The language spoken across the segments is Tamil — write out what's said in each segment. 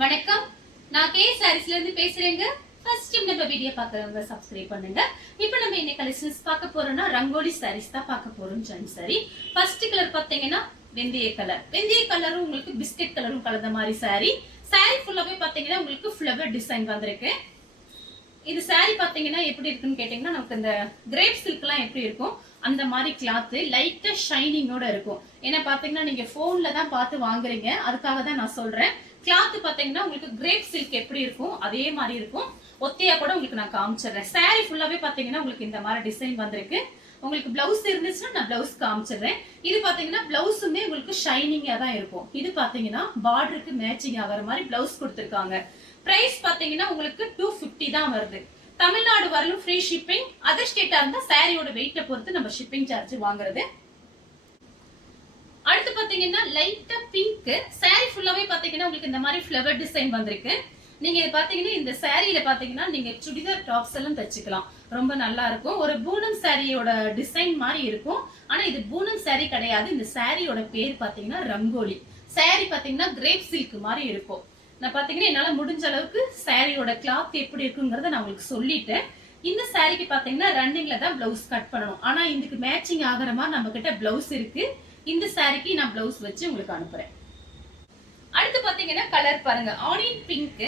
வணக்கம், நான் கே சாரீஸ்ல இருந்து பேசுறேங்க. ஃபர்ஸ்ட் டைம் நம்ம வீடியோ பார்க்கறவங்க சப்ஸ்கிரைப் பண்ணுங்க. இப்போ நம்ம இன்னைக்கு கலெக்ஷன்ஸ் பார்க்க போறோம்னா ரங்கோலி சாரீஸ் தான் பார்க்க போறோம். ஜென் சாரி ஃபர்ஸ்ட் கலர் பாத்தீங்கன்னா வெந்தய கலர். வெந்தய கலரும் உங்களுக்கு பிஸ்கட் கலரும் கலந்த மாதிரி சாரி. சாரி ஃபுல்லாவே பாத்தீங்கன்னா உங்களுக்கு ஃப்ளவர் டிசைன் வந்திருக்கு. இது சாரி பாத்தீங்கன்னா எப்படி இருக்குன்னு கேட்டீங்கன்னா நமக்கு இந்த கிரேப் சில்க்லாம் எப்படி இருக்கும் அந்த மாதிரி கிளாத் லைட்டா ஷைனிங்கோட இருக்கும். ஏன்னா பாத்தீங்கன்னா நீங்க போன்ல தான் பார்த்து வாங்குறீங்க, அதுக்காக தான் நான் சொல்றேன். கிளாத் பாத்தீங்கன்னா உங்களுக்கு கிரேப் சில்க் எப்படி இருக்கும் அதே மாதிரி இருக்கும். ஒத்தையா கூட உங்களுக்கு நான் காமிச்சிடுறேன். சாரி ஃபுல்லாவே பாத்தீங்கன்னா உங்களுக்கு இந்த மாதிரி டிசைன் வந்திருக்கு. உங்களுக்கு பிளவுஸ் இருந்துச்சுன்னா நான் பிளவுஸ் காமிச்சிடுறேன். இது பாத்தீங்கன்னா பிளவுஸுமே உங்களுக்கு ஷைனிங்கா தான் இருக்கும். இது பாத்தீங்கன்னா பார்டருக்கு மேட்சிங் ஆகிற மாதிரி பிளவுஸ் கொடுத்துருக்காங்க. பிரைஸ் பாத்தீங்கன்னா உங்களுக்கு 250 தான் வருது. தமிழ்நாடு வரலும் ஃப்ரீ ஷிப்பிங். அதர் ஸ்டேட்டா இருந்தா சாரியோட வெயிட்டை பொறுத்து நம்ம ஷிப்பிங் சார்ஜ் வாங்குறது. அடுத்து பாத்தீங்கன்னா லைட்டா பிங்க். சாரி ஃபுல்லாவே பாத்தீங்கன்னா உங்களுக்கு இந்த மாதிரி ஃப்ளவர் டிசைன் வந்திருக்கு. நீங்க பாத்தீங்கன்னா இந்த சாரியில பாத்தீங்கன்னா நீங்க சுடிதார் டாப்ஸ் எல்லாம் தச்சுக்கலாம், ரொம்ப நல்லா இருக்கும். ஒரு பூனம் சாரியோட டிசைன் மாதிரி இருக்கும். ஆனா இது பூனம் சாரி கிடையாது. இந்த சாரியோட பேர் பாத்தீங்கன்னா ரங்கோலி. சாரி பாத்தீங்கன்னா கிரேப் சில்க் மாதிரி இருக்கும். நான் பாத்தீங்கன்னா என்னால முடிஞ்ச அளவுக்கு சாரியோட கிளாத் எப்படி இருக்குங்கிறத நான் உங்களுக்கு சொல்லிட்டேன். இந்த சாரிக்கு பாத்தீங்கன்னா ரன்னிங்ல தான் பிளவுஸ் கட் பண்ணணும். ஆனா இதுக்கு மேட்சிங் ஆகிற மாதிரி நம்ம கிட்ட பிளவுஸ் இருக்கு. இந்த சாரிக்கு நான் பிளவுஸ் வச்சு உங்களுக்கு அனுப்புறேன். அடுத்து பாத்தீங்கன்னா கலர் பாருங்க, ஆனியன் பிங்க்.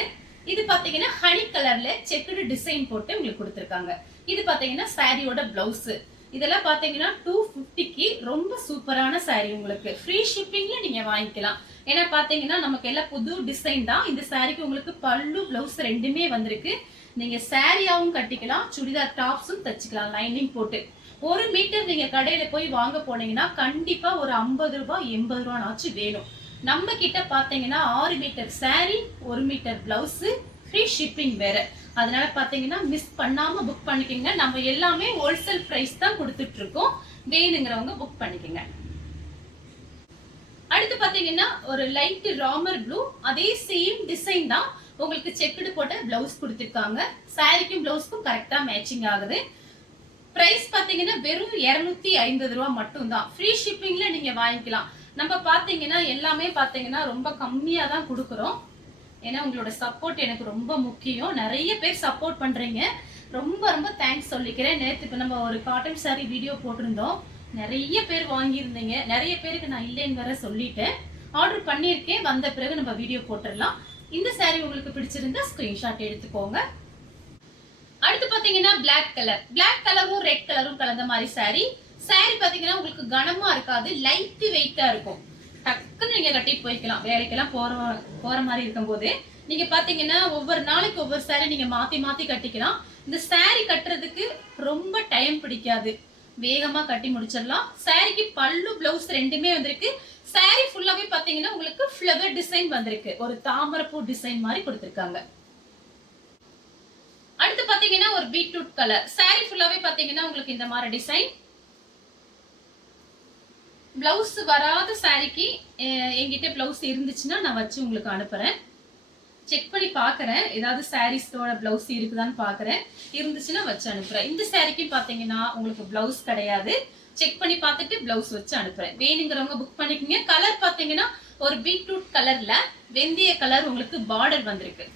இது பாத்தீங்கன்னா ஹனி கலர்ல செக்குடு டிசைன் போட்டு உங்களுக்கு கொடுத்திருக்காங்க. இது பாத்தீங்கன்னா சாரியோட பிளவுஸ். இதெல்லாம் பாத்தீங்கன்னா 250க்கு ரொம்ப சூப்பரான சாரி. உங்களுக்கு ஃப்ரீ ஷிப்பிங்ல நீங்க வாங்கிக்கலாம். ஏன்னா பாத்தீங்கன்னா நமக்கு எல்லாம் புது டிசைன் தான். இந்த சாரிக்கு உங்களுக்கு பல்லு பிளவுஸ் ரெண்டுமே வந்திருக்கு. நீங்க சாரியாவும் கட்டிக்கலாம், சுடிதார் டாப்ஸும் தச்சுக்கலாம் லைனிங் போட்டு. 1 மீட்டர் நீங்க கடையில போய் வாங்க போனீங்கன்னா கண்டிப்பா ஒரு 50 ரூபாய் 80 ரூபாய் வேணும். நம்ம கிட்ட பாத்தீங்கன்னா 6 metre sorry, 1 metre blouse, free shipping வேற. அதனால பாத்தீங்கன்னா மிஸ் பண்ணாம புக் பண்ணிக்கோங்க. நம்ம எல்லாமே ஹோல்சேல் பிரைஸ் தான் கொடுத்துட்டு இருக்கோம். வேணுங்கிறவங்க புக் பண்ணிக்கோங்க. அடுத்து பாத்தீங்கன்னா ஒரு லைட் ராமர் ப்ளூ. அதே சேம் டிசைன் தான் உங்களுக்கு செக்குடு போட்ட பிளவுஸ் கொடுத்திருக்காங்க. சாரிக்கும் பிளவுஸ்க்கும் கரெக்டா மேட்சிங் ஆகுது. பிரைஸ் பாத்தீங்கன்னா வெறும் 250 ரூபாய் மட்டும் தான். ஃப்ரீ ஷிப்பிங்ல நீங்க வாங்கிக்கலாம். நம்ம பாத்தீங்கன்னா எல்லாமே பாத்தீங்கன்னா ரொம்ப கம்மியா தான் கொடுக்குறோம். ஏன்னா உங்களோட சப்போர்ட் எனக்கு ரொம்ப முக்கியம். நிறைய பேர் சப்போர்ட் பண்றீங்க, ரொம்ப ரொம்ப தேங்க்ஸ் சொல்லிக்கிறேன். நேற்று நம்ம ஒரு காட்டன் சாரி வீடியோ போட்டிருந்தோம், நிறைய பேர் வாங்கியிருந்தீங்க. நிறைய பேருக்கு நான் இல்லைன்னு வர சொல்லிட்டேன். ஆர்டர் பண்ணியிருக்கேன், வந்த பிறகு நம்ம வீடியோ போட்டுடலாம். இந்த சாரி உங்களுக்கு பிடிச்சிருந்தா ஸ்கிரீன்ஷாட் எடுத்துக்கோங்க. அடுத்து பாத்தீங்கன்னா பிளாக் கலர். பிளாக் கலரும் ரெட் கலரும் கலந்த மாதிரி சாரி. சாரி பாத்தீங்கன்னா உங்களுக்கு கனமா இருக்காது, லைட் வெயிட்டா இருக்கும். டக்குன்னு நீங்க கட்டிட்டு போய்க்கலாம். வேலைக்கெல்லாம் போற மாதிரி இருக்கும் போது நீங்க பாத்தீங்கன்னா ஒவ்வொரு நாளைக்கு ஒவ்வொரு சாரி நீங்க மாத்தி மாத்தி கட்டிக்கலாம். இந்த சாரி கட்டுறதுக்கு ரொம்ப டைம் பிடிக்காது, வேகமா கட்டி முடிச்சிடலாம். சாரிக்கு பல்லு பிளவுஸ் ரெண்டுமே வந்திருக்கு. சாரி ஃபுல்லாவே பாத்தீங்கன்னா உங்களுக்கு ஃப்ளவர் டிசைன் வந்திருக்கு. ஒரு தாமரைப்பூ டிசைன் மாதிரி கொடுத்திருக்காங்க. அடுத்து பாத்தீங்கன்னா ஒரு பீட்ரூட் கலர். சாரி ஃபுல்லாவே பாத்தீங்கன்னா உங்களுக்கு இந்த மாதிரி டிசைன். பிளவுஸ் வராத சாரிக்கு என்கிட்ட பிளவுஸ் இருந்துச்சுன்னா நான் வச்சு உங்களுக்கு அனுப்புறேன். செக் பண்ணி பாக்குறேன், ஏதாவது சாரீஸோட பிளவுஸ் இருக்குதான்னு பாக்குறேன். இருந்துச்சுன்னா வச்சு அனுப்புறேன். இந்த சாரிக்கு பாத்தீங்கன்னா உங்களுக்கு பிளவுஸ் கிடையாது. செக் பண்ணி பார்த்துட்டு பிளவுஸ் வச்சு அனுப்புறேன். வேணுங்கிறவங்க புக் பண்ணிக்கோங்க. கலர் பாத்தீங்கன்னா ஒரு பீட்ரூட் கலர்ல வெந்தய கலர் உங்களுக்கு பார்டர் வந்திருக்கு.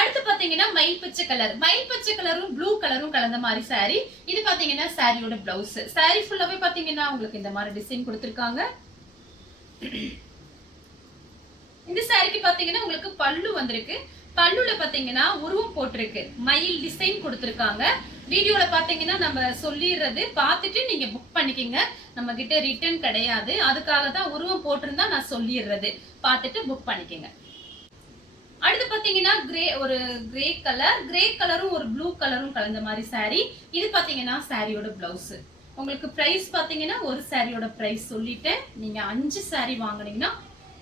அடுத்து பாத்தீங்கன்னா மயில் பச்சை கலர். மயில் பச்சை கலரும் ப்ளூ கலரும் கலந்த மாதிரி சாரி. இது பாத்தீங்கன்னா சாரியோட பிளவுஸ். சாரி ஃபுல்லாவே பாத்தீங்கன்னா உங்களுக்கு இந்த மாதிரி டிசைன் கொடுத்திருக்காங்க. இந்த சாரிக்கு பாத்தீங்கன்னா உங்களுக்கு பல்லு வந்திருக்கு. பல்லுல பாத்தீங்கன்னா உருவம் போட்டிருக்கு, மயில் டிசைன் கொடுத்திருக்காங்க. வீடியோல பாத்தீங்கன்னா நம்ம சொல்லிடுறது பார்த்துட்டு நீங்க புக் பண்ணிக்கோங்க. நம்ம கிட்ட ரிட்டர்ன் கிடையாது, அதுக்காக தான் உருவம் போட்டிருந்தா நான் சொல்லிடுறது. பார்த்துட்டு புக் பண்ணிக்கோங்க. அடுத்து பாத்தீங்கன்னா கிரே கலர். கிரே கலரும் ஒரு ப்ளூ கலரும் கலந்த மாதிரி சாரி. இது பாத்தீங்கன்னா சாரியோட பிளவுஸ். உங்களுக்கு பிரைஸ் பாத்தீங்கன்னா ஒரு சாரியோட பிரைஸ் சொல்லிட்டேன். நீங்க 5 சாரி வாங்குனீங்கன்னா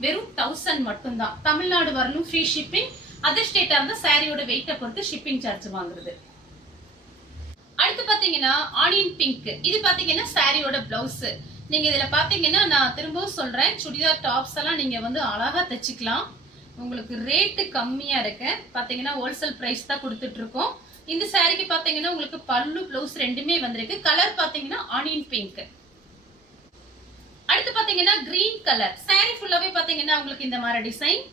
வெறும் 1000 மட்டும் தான். தமிழ்நாடு வரலும் ஃப்ரீ ஷிப்பிங். அதர் ஸ்டேட்டா இருந்தா சாரியோட வெயிட்டை பொறுத்து ஷிப்பிங் சார்ஜ் வாங்குறது. அடுத்து பாத்தீங்கன்னா ஆனியன் பிங்க். இது பாத்தீங்கன்னா சாரியோட பிளவுஸ். நீங்க இதுல பாத்தீங்கன்னா நான் திரும்பவும் சொல்றேன், சுடிதார் டாப்ஸ் எல்லாம் நீங்க வந்து அழகா தச்சுக்கலாம். உங்களுக்கு ரேட்டு கம்மியா இருக்கு. பாத்தீங்கன்னா ஹோல்சேல் பிரைஸ் தான் கொடுத்துட்டு இருக்கோம். இந்த சாரிக்கு பாத்தீங்கன்னா உங்களுக்கு பல்லு பிளவுஸ் ரெண்டுமே வந்திருக்கு. கலர் பாத்தீங்கன்னா ஆனியன் பிங்க். அடுத்து பாத்தீங்கன்னா கிரீன் கலர். சாரி ஃபுல்லாவே பாத்தீங்கன்னா உங்களுக்கு இந்த மாதிரி டிசைன்.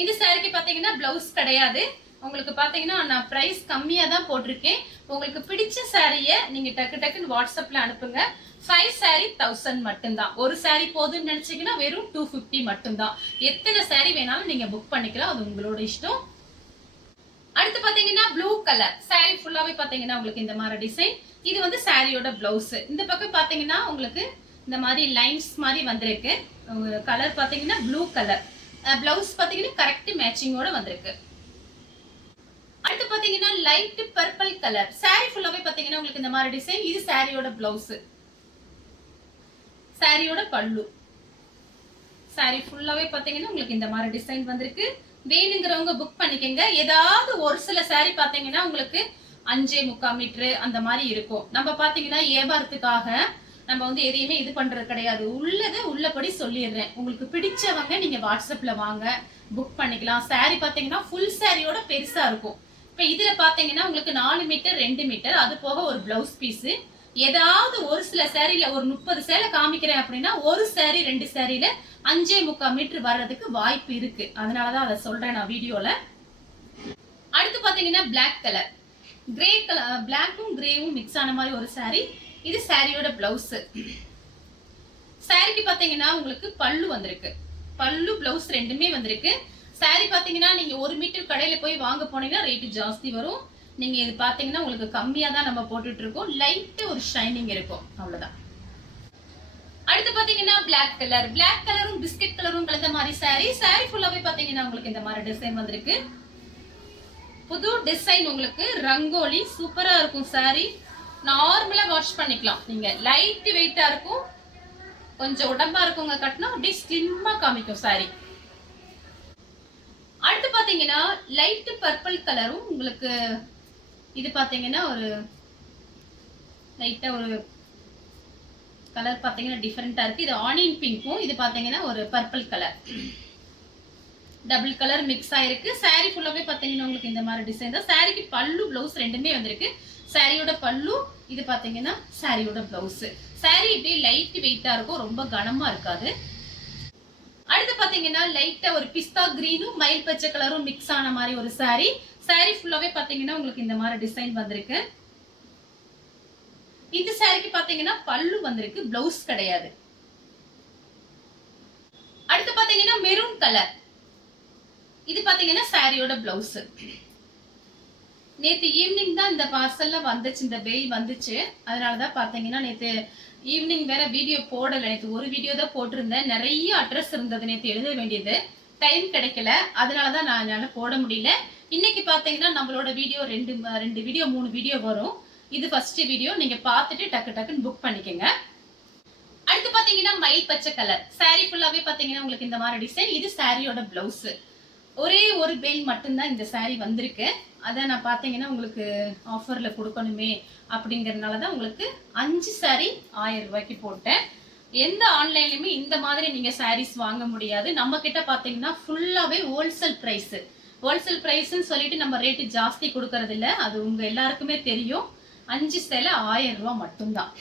இந்த சாரிக்கு பாத்தீங்கன்னா பிளவுஸ் கிடையாது. உங்களுக்கு பாத்தீங்கன்னா நான் பிரைஸ் கம்மியா தான் போட்டிருக்கேன். உங்களுக்கு பிடிச்ச சாரிய நீங்க டக்கு டக்குன்னு வாட்ஸ்அப்ல அனுப்புங்க. 5 சாரி 1000 மட்டும்தான். ஒரு சாரி போதும்னு நினைச்சீங்கன்னா வெறும் 250 மட்டும்தான். எத்தனை சாரி வேணாலும் நீங்க புக் பண்ணிக்கலாம், அது உங்களோட இஷ்டம். அடுத்து பாத்தீங்கன்னா ப்ளூ கலர். சாரி ஃபுல்லாவே பாத்தீங்கன்னா உங்களுக்கு இந்த மாதிரி டிசைன். இது வந்து சாரியோட பிளவுஸ். இந்த பக்கம் பாத்தீங்கன்னா உங்களுக்கு இந்த மாதிரி லைன்ஸ் மாதிரி வந்திருக்கு. கலர் பாத்தீங்கன்னா ப்ளூ கலர். பிளவுஸ் பாத்தீங்கன்னா கரெக்ட் மேட்சிங்கோட வந்திருக்கு. அடுத்து பாத்தீங்கன்னா லைட் பர்பிள் கலர். சாரி ஃபுல்லாவே பாத்தீங்கன்னா உங்களுக்கு இந்த மாதிரி டிசைன். இது சாரியோட பிளவுஸ், சாரியோட பல்லு. சாரி ஃபுல்லாவே பாத்தீங்கன்னா உங்களுக்கு இந்த மாதிரி டிசைன் வந்திருக்கு. வேணுங்கிறவங்க புக் பண்ணிக்கங்க. ஏதாவது ஒரு சில சாரி பாத்தீங்கன்னா உங்களுக்கு 5.25 மீட்டர் அந்த மாதிரி இருக்கும். நம்ம பாத்தீங்கன்னா வியாபாரத்துக்காக நம்ம வந்து எதையுமே இது பண்றது கிடையாது. உள்ளதை உள்ளபடி சொல்லிடுறேன். உங்களுக்கு பிடிச்சவங்க நீங்க வாட்ஸ்அப்ல வாங்க, புக் பண்ணிக்கலாம். சாரி பாத்தீங்கன்னா ஃபுல் சாரியோட பெருசா இருக்கும். இப்ப இதுல பாத்தீங்கன்னா உங்களுக்கு 4 மீட்டர் 2 மீட்டர், அது போக ஒரு பிளவுஸ் பீஸ். ஏதாவது ஒரு சில சாரியில ஒரு 30 சேலை காமிக்கிறேன் அப்படின்னா ஒரு சாரி 2 சாரியில 5.25 மீட்டர் வர்றதுக்கு வாய்ப்பு இருக்கு. அதனாலதான் அதை சொல்றேன் நான் வீடியோல. அடுத்து பாத்தீங்கன்னா பிளாக் கலர். கிரே கலர், பிளாக்கும் கிரேவும் மிக்ஸ் ஆன மாதிரி ஒரு சாரி. இது சாரியோட பிளவுஸ். சாரிக்கு பாத்தீங்கன்னா உங்களுக்கு பல்லு வந்திருக்கு. பல்லு பிளவுஸ் ரெண்டுமே வந்திருக்கு. சாரி பாத்தீங்கன்னா நீங்க 1 மீட்டர் கடையில போய் வாங்க போனீங்கன்னா ரேட்டு ஜாஸ்தி வரும். நீங்க இது பாத்தீங்கன்னா உங்களுக்கு கம்மியா தான் நம்ம போட்டுட்டு இருக்கோம். லைட் ஒரு ஷைனிங் இருக்கும், அவ்வளவுதான். அடுத்து பாத்தீங்கன்னா பிளாக் கலர். பிளாக் கலரும் பிஸ்கட் கலரும் கலந்த மாதிரி சாரி. சாரி ஃபுல்லாவே பாத்தீங்கன்னா உங்களுக்கு இந்த மாதிரி டிசைன் வந்திருக்கு. புது டிசைன், உங்களுக்கு ரங்கோலி சூப்பரா இருக்கும். சாரி நார்மலா வாஷ் பண்ணிக்கலாம். நீங்க லைட் வெயிட்டா இருக்கும், கொஞ்சம் உடம்பா இருக்குங்க கட்டினா அப்படியே ஸ்லிம்மா காமிக்கும் சாரி. அடுத்து பாத்தீங்கன்னா லைட் பர்பிள் கலரும் உங்களுக்கு இது பாத்தீங்கன்னா ஒரு லைட்டா ஒரு கலர் பாத்தீங்கன்னா டிஃபரெண்டா இருக்கு. இது ஆனியன் பிங்க்கும், இது பாத்தீங்கன்னா ஒரு purple colour. Double colour mix ஆயிருக்கு. சாரி ஃபுல்லாவே பாத்தீங்கன்னா உங்களுக்கு இந்த மாதிரி டிசைன் தான். சாரிக்கு பல்லு பிளவுஸ் ரெண்டுமே வந்திருக்கு. சாரியோட பல்லு, இது பாத்தீங்கன்னா சாரியோட பிளவுஸ். சாரி இப்படி லைட் வெயிட்டா இருக்கும், ரொம்ப கனமா இருக்காது. அடுத்து பாத்தீங்கன்னா லைட்டா ஒரு பிஸ்தா கிரீனும் மயில் பச்சை கலரும் மிக்ஸ் ஆன மாதிரி ஒரு சாரி. சாரி ஃபுல்லாவே பாத்தீங்கன்னா உங்களுக்கு இந்த மாதிரி டிசைன் வந்திருக்கு. இந்த சாரிக்கு பாத்தீங்கன்னா பல்லு வந்திருக்கு, பிளவுஸ் கிடையாது. அடுத்து பாத்தீங்கன்னா மெரூன் கலர். இது பாத்தீங்கன்னா சாரியோட பிளவுஸ். நேத்து ஈவினிங் தான் இந்த பார்சல்ல வந்துச்சு, இந்த பெயில் வந்துச்சு. அதனாலதான் பாத்தீங்கன்னா நேத்து ஈவினிங் வேற வீடியோ போடல. நேற்று ஒரு வீடியோ தான் போட்டிருந்தேன். நிறைய அட்ரஸ் இருந்தது நேற்று எழுத வேண்டியது, டைம் கிடைக்கல. அதனாலதான் நான் என்னால போட முடியல. இன்னைக்கு பாத்தீங்கன்னா நம்மளோட வீடியோ ரெண்டு வீடியோ 3 வீடியோ வரும். இது ஃபர்ஸ்ட் வீடியோ. நீங்க பார்த்துட்டு டக்கு டக்குன்னு புக் பண்ணிக்கங்க. அடுத்து பாத்தீங்கன்னா மயில் பச்சை கலர். சாரி ஃபுல்லாவே பாத்தீங்கன்னா உங்களுக்கு இந்த மாதிரி டிசைன். இது சாரியோட பிளவுஸ். ஒரே ஒரு பெயில் மட்டும்தான் இந்த சாரி வந்திருக்கு. அதை நான் பாத்தீங்கன்னா உங்களுக்கு ஆஃபர்ல கொடுக்கணுமே அப்படிங்கறதுனாலதான் உங்களுக்கு 5 சாரி 1000 ரூபாய்க்கு போட்டேன். எந்த ஆன்லைன்லயுமே இந்த மாதிரி நீங்க சாரீஸ் வாங்க முடியாது. நம்ம கிட்ட பாத்தீங்கன்னா ஃபுல்லாவே ஹோல்சேல் பிரைஸ். ஹோல்சேல் பிரைஸ்ன்னு சொல்லிட்டு நம்ம ரேட்டு ஜாஸ்தி கொடுக்கறது இல்ல, அது உங்க எல்லாருக்குமே தெரியும். 5 சேலை 1000 ரூபாய் மட்டும்தான்.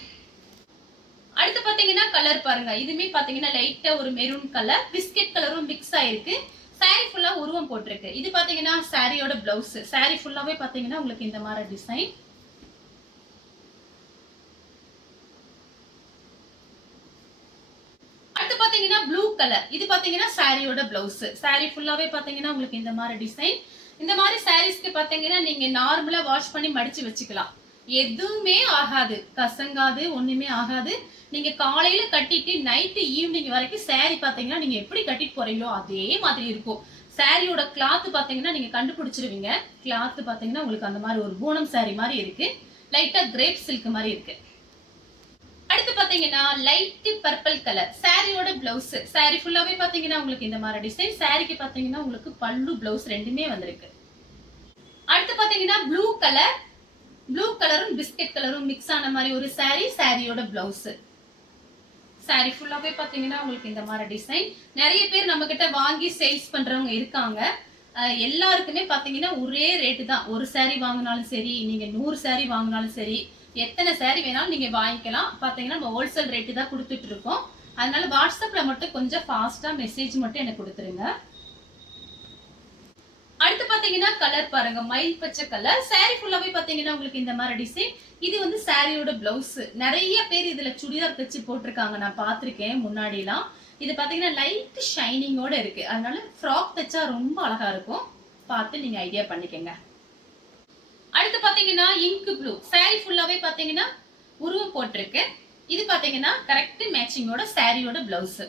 அடுத்து பாத்தீங்கன்னா கலர் பாருங்க. இதுமே பாத்தீங்கன்னா லைட்டா ஒரு மெரூன் கலர், பிஸ்கட் கலரும் மிக்ஸ் ஆயிருக்கு. சாரி ஃபுல்லா உருவம் போட்டிருக்கு. இது பாத்தீங்கன்னா சாரியோட பிளவுஸ். சாரி ஃபுல்லாவே பாத்தீங்கன்னா உங்களுக்கு இந்த மாதிரி டிசைன். அடுத்து பாத்தீங்கன்னா ப்ளூ கலர். இது பாத்தீங்கன்னா சாரியோட பிளவுஸ். சாரி ஃபுல்லாவே பாத்தீங்கன்னா உங்களுக்கு இந்த மாதிரி டிசைன். இந்த மாதிரி சாரீஸ்க்கு பாத்தீங்கன்னா நீங்க நார்மலா வாஷ் பண்ணி மடிச்சு வச்சுக்கலாம். எதுவுமே ஆகாது, கசங்காது, ஒண்ணுமே ஆகாது. நீங்க காலையில கட்டிட்டு நைட்டு ஈவினிங் வரைக்கும் சாரி பாத்தீங்கன்னா நீங்க எப்படி கட்டிட்டு போறீங்களோ அதே மாதிரி இருக்கும். சாரியோட கிளாத் பாத்தீங்கன்னா நீங்க கண்டுபிடிச்சிருவீங்க. கிளாத் பாத்தீங்கன்னா உங்களுக்கு அந்த மாதிரி ஒரு பூனம் சாரி மாதிரி இருக்கு. லைட்டா கிரேப் சில்க் மாதிரி இருக்கு. அடுத்து பாத்தீங்கன்னா லைட் பர்பிள் கலர். சாரியோட பிளவுஸ். சாரி ஃபுல்லாவே பாத்தீங்கன்னா உங்களுக்கு இந்த மாதிரி டிசைன். சாரிக்கு பாத்தீங்கன்னா உங்களுக்கு பல்லு பிளவுஸ் ரெண்டுமே வந்திருக்கு. அடுத்து பாத்தீங்கன்னா ப்ளூ கலர். ப்ளூ கலரும் பிஸ்கட் கலரும் மிக்ஸ் ஆன மாதிரி ஒரு சாரி. சாரியோட பிளவுஸ். சாரி ஃபுல்லாவே பாத்தீங்கன்னா உங்களுக்கு இந்த மாதிரி டிசைன். நிறைய பேர் நம்ம கிட்ட வாங்கி சேல்ஸ் பண்றவங்க இருக்காங்க. எல்லாருக்குமே பாத்தீங்கன்னா ஒரே ரேட்டு தான். ஒரு saree வாங்கினாலும் சரி, நீங்க 100 saree வாங்கினாலும் சரி, எத்தனை saree வேணாலும் நீங்க வாங்கிக்கலாம். பாத்தீங்கன்னா நம்ம ஹோல்சேல் ரேட்டு தான் கொடுத்துட்டு இருக்கோம். அதனால வாட்ஸ்அப்ல மட்டும் கொஞ்சம் ஃபாஸ்டா மெசேஜ் மட்டும் எனக்கு கொடுத்துருங்க. அடுத்து பாத்தீங்கன்னா கலர் பாருங்க, மயில் பச்சை கலர். saree ஃபுல்லாவே பாத்தீங்கன்னா உங்களுக்கு இந்த மாதிரி டிசைன். இது வந்து சாரியோட பிளவுஸ். நிறைய பேர் இதுல சுடிதார் தச்சு போட்டிருக்காங்க, நான் பாத்திருக்கேன் முன்னாடி எல்லாம். இது பாத்தீங்கன்னா லைட் ஷைனிங்கோட இருக்கு. அதனால ஃப்ராக் தச்சா ரொம்ப அழகா இருக்கும். பார்த்து நீங்க ஐடியா பண்ணிக்கங்க. அடுத்து பாத்தீங்கன்னா இங்க் ப்ளூ. saree ஃபுல்லாவே பாத்தீங்கன்னா உருவம் போட்டிருக்கு. இது பாத்தீங்கன்னா கரெக்ட் மேட்சிங்கோட சாரியோட பிளவுஸ்.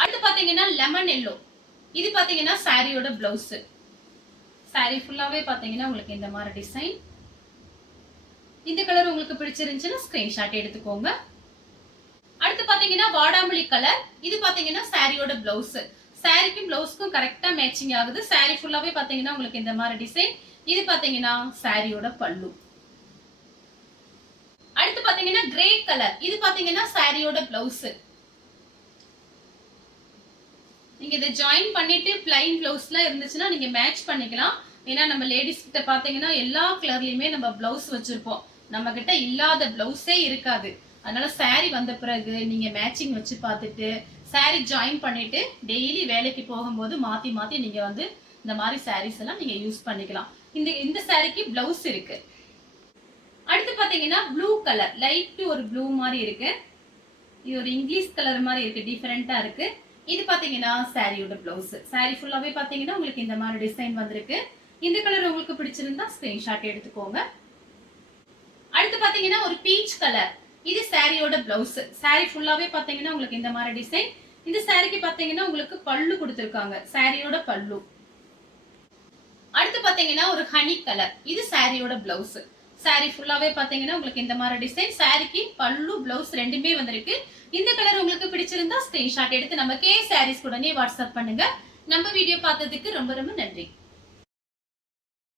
அடுத்து பாத்தீங்கன்னா லெமன் எல்லோ. இது பாத்தீங்கன்னா சாரியோட பிளவுஸ். saree ஃபுல்லாவே பாத்தீங்கன்னா உங்களுக்கு இந்த மாதிரி டிசைன். இந்த கலர் உங்களுக்கு பிடிச்சிருந்துச்சுன்னா ஸ்கிரீன்ஷாட் எடுத்துக்கோங்க. அடுத்து பாத்தீங்கன்னா வாடாமல்லி கலர். இது பாத்தீங்கன்னா சாரியோட பிளவுஸ். சாரிக்கும் பிளவுஸ்க்கும் கரெக்டா மேட்சிங் ஆகுது. saree ஃபுல்லாவே பாத்தீங்கன்னா உங்களுக்கு இந்த மாதிரி டிசைன். இது பாத்தீங்கன்னா சாரியோட பல்லு. அடுத்து பாத்தீங்கன்னா கிரே கலர். இது பாத்தீங்கன்னா சாரியோட பிளவுஸ். நீங்க இதை ஜாயின் பண்ணிட்டு பிளைன் பிளவுஸ்ல இருந்துச்சுன்னா நீங்க மேட்ச் பண்ணிக்கலாம். ஏன்னா நம்ம லேடிஸ் கிட்ட பாத்தீங்கன்னா எல்லா கலர்லயுமே நம்ம பிளவுஸ் வச்சிருப்போம். நம்ம கிட்ட இல்லாத பிளவுஸே இருக்காது. அதனால saree வந்த பிறகு நீங்க மேட்சிங் வச்சு பார்த்துட்டு saree ஜாயின் பண்ணிட்டு டெய்லி வேலைக்கு போகும்போது மாத்தி மாத்தி நீங்க வந்து இந்த மாதிரி sarees எல்லாம் நீங்க யூஸ் பண்ணிக்கலாம். இந்த சாரிக்கு பிளவுஸ் இருக்கு. அடுத்து பாத்தீங்கன்னா ப்ளூ கலர். லைட் ஒரு ப்ளூ மாதிரி இருக்கு. இது ஒரு இங்கிலீஷ் கலர் மாதிரி இருக்கு, டிஃபரெண்டா இருக்கு. இது பாத்தீங்கன்னா சாரியோட பிளவுஸ். saree ஃபுல்லாவே பாத்தீங்கன்னா உங்களுக்கு இந்த மாதிரி டிசைன் வந்திருக்கு. இந்த கலர் உங்களுக்கு பிடிச்சிருந்தா ஸ்கிரீன்ஷாட் எடுத்துக்கோங்க. அடுத்து பாத்தீங்கன்னா ஒரு பீச் கலர். இது சாரியோட பிளவுஸ். saree ஃபுல்லாவே பாத்தீங்கன்னா உங்களுக்கு இந்த மாதிரி டிசைன். இந்த சாரிக்கு பாத்தீங்கன்னா உங்களுக்கு பல்லு கொடுத்திருக்காங்க, சாரியோட பல்லு. அடுத்து பாத்தீங்கன்னா ஒரு ஹனி கலர். இது சாரியோட பிளவுஸ். saree ஃபுல்லாவே பாத்தீங்கன்னா உங்களுக்கு இந்த மாதிரி டிசைன். சாரிக்கு பல்லு பிளவுஸ் ரெண்டுமே வந்திருக்கு. இந்த கலர் உங்களுக்கு பிடிச்சிருந்தா ஸ்கிரீன்ஷாட் எடுத்து நம்ம கே சாரீஸ் உடனே வாட்ஸ்அப் பண்ணுங்க. நம்ம வீடியோ பார்த்ததுக்கு ரொம்ப ரொம்ப நன்றி.